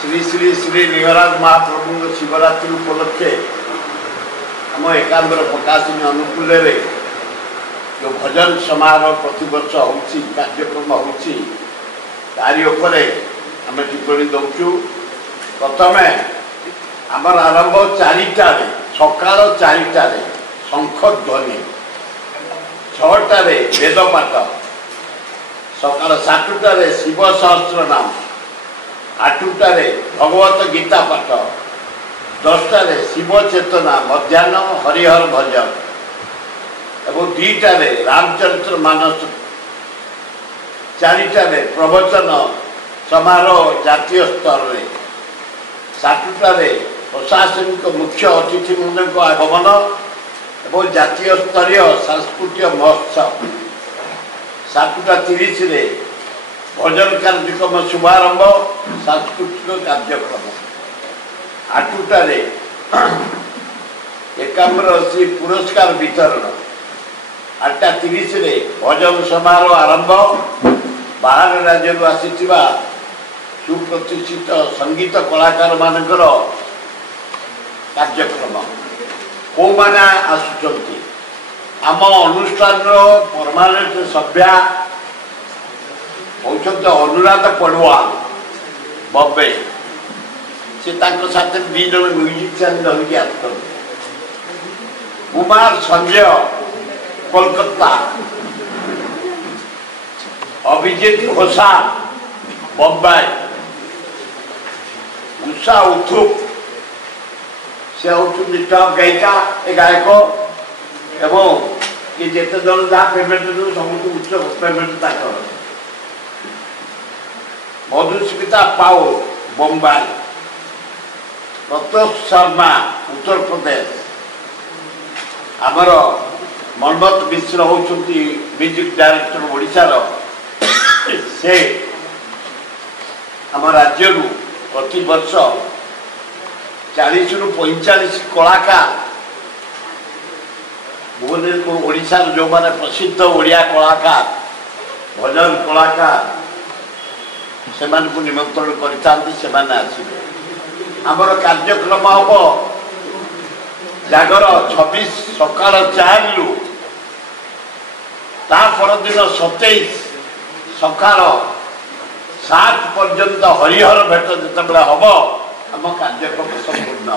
श्री श्री श्री लिंगराज महाप्रभु शिवरात्रि उपलक्षे आम एकांबर प्रकाशिनी अनुकूल जो भजन समारोह प्रतिवर्ष कार्यक्रम होमें टिप्पणी दौचु। प्रथम आमर आरंभ 4टार सकाल 4टार शंख ध्वनि 6टार वेद पाठ सकाल 7टार शिव सहस्र नाम 8टार भगवत गीता पाठ 10टार शिव चेतना मध्याह्न हरिहर भजन एवं 2टार रामचरित्र मानस 4टार प्रवचन समारोह जातीय स्तर में 7टार प्रशासनिक मुख्य अतिथि मंडल आगमन एवं जातीय स्तरीय सांस्कृतिक महोत्सव 7:30 भजन कार्यक्रम शुभारंभ सांस्कृतिक कार्यक्रम 8टार एकाम्र श्री पुरस्कार वितरण 8:30 भजन समारोह आरंभ बाहर राज्य आसीथिबा सुप्रतिष्ठित संगीत कलाकार मानकर कार्यक्रम को माने आसुचंती आम अनुष्ठान परमानेंट सभ्या होउछंत अनुराध पड़वाल बॉम्बे से तांको साथे 2 जन म्यूजिशियन धरिक आसुछंती कुमार संजय कोलकाता अभिजीत घोषा बम्बई उषा उथुप से होती टॉप गायिका गायक एवं कि जिते जन जहाँ पेमेंट दे सब उच्च पेमेंट मधुस्मिता पाओ बम्बई प्रतोष शर्मा उत्तर प्रदेश आमर मनमत मिश्र होती म्यूजिक डायरेक्टर ओडिशार से आम राज्य प्रति वर्ष 40 ରୁ 45 कलाकार भुवनेश्वर ओडिशा जो माने प्रसिद्ध ओडिया कलाकार भजन कलाकार से निमंत्रण करते आमर कार्यक्रम हम जागर 26 सकाल 4 रु ता परदिन 27 सकाल 7 पर्यंत हरिहर भेट जिते हम आम कार्यक्रम संपूर्ण।